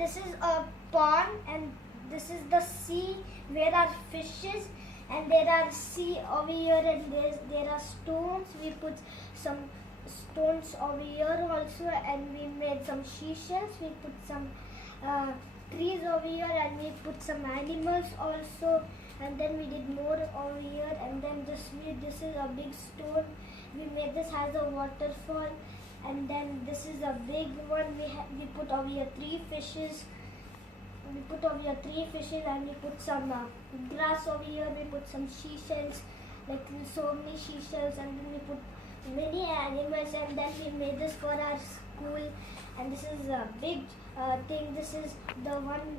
and this is a pond, and this is the sea where are fishes, and there are sea over here, and there are stones. We put some stones over here also, and we made some seashells. We put some trees over here, and we put some animals also, and then we did more over here, and then this is a big stone. We made this as a waterfall, and then this is a big one. We put over here 3 fishes. We put over here 3 fishes, and we put some grass over here. We put some seashells, like so many seashells, and then we put many animals, and then we made this for our school. And this is a big thing. This is the one,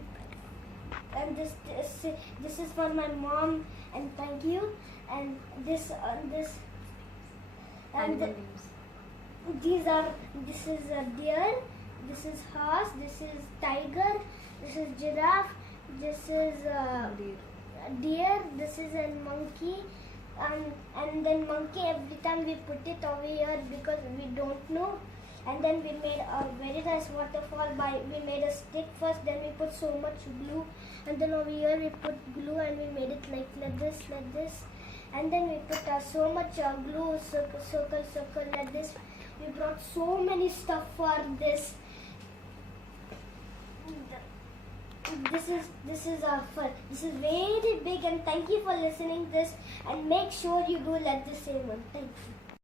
and this is for my mom, and thank you. And this and this is a deer, this is horse, this is tiger, this is giraffe, this is deer, this is a monkey, and then monkey, every time we put it over here because we don't know. And then we made a very nice waterfall we made a stick first, then we put so much glue, and then over here we put glue, and we made it like this, and then we put so much glue, circle like this. We brought so many stuff for this. This is very big, and thank you for listening this, and make sure you do like the same one. Thank you.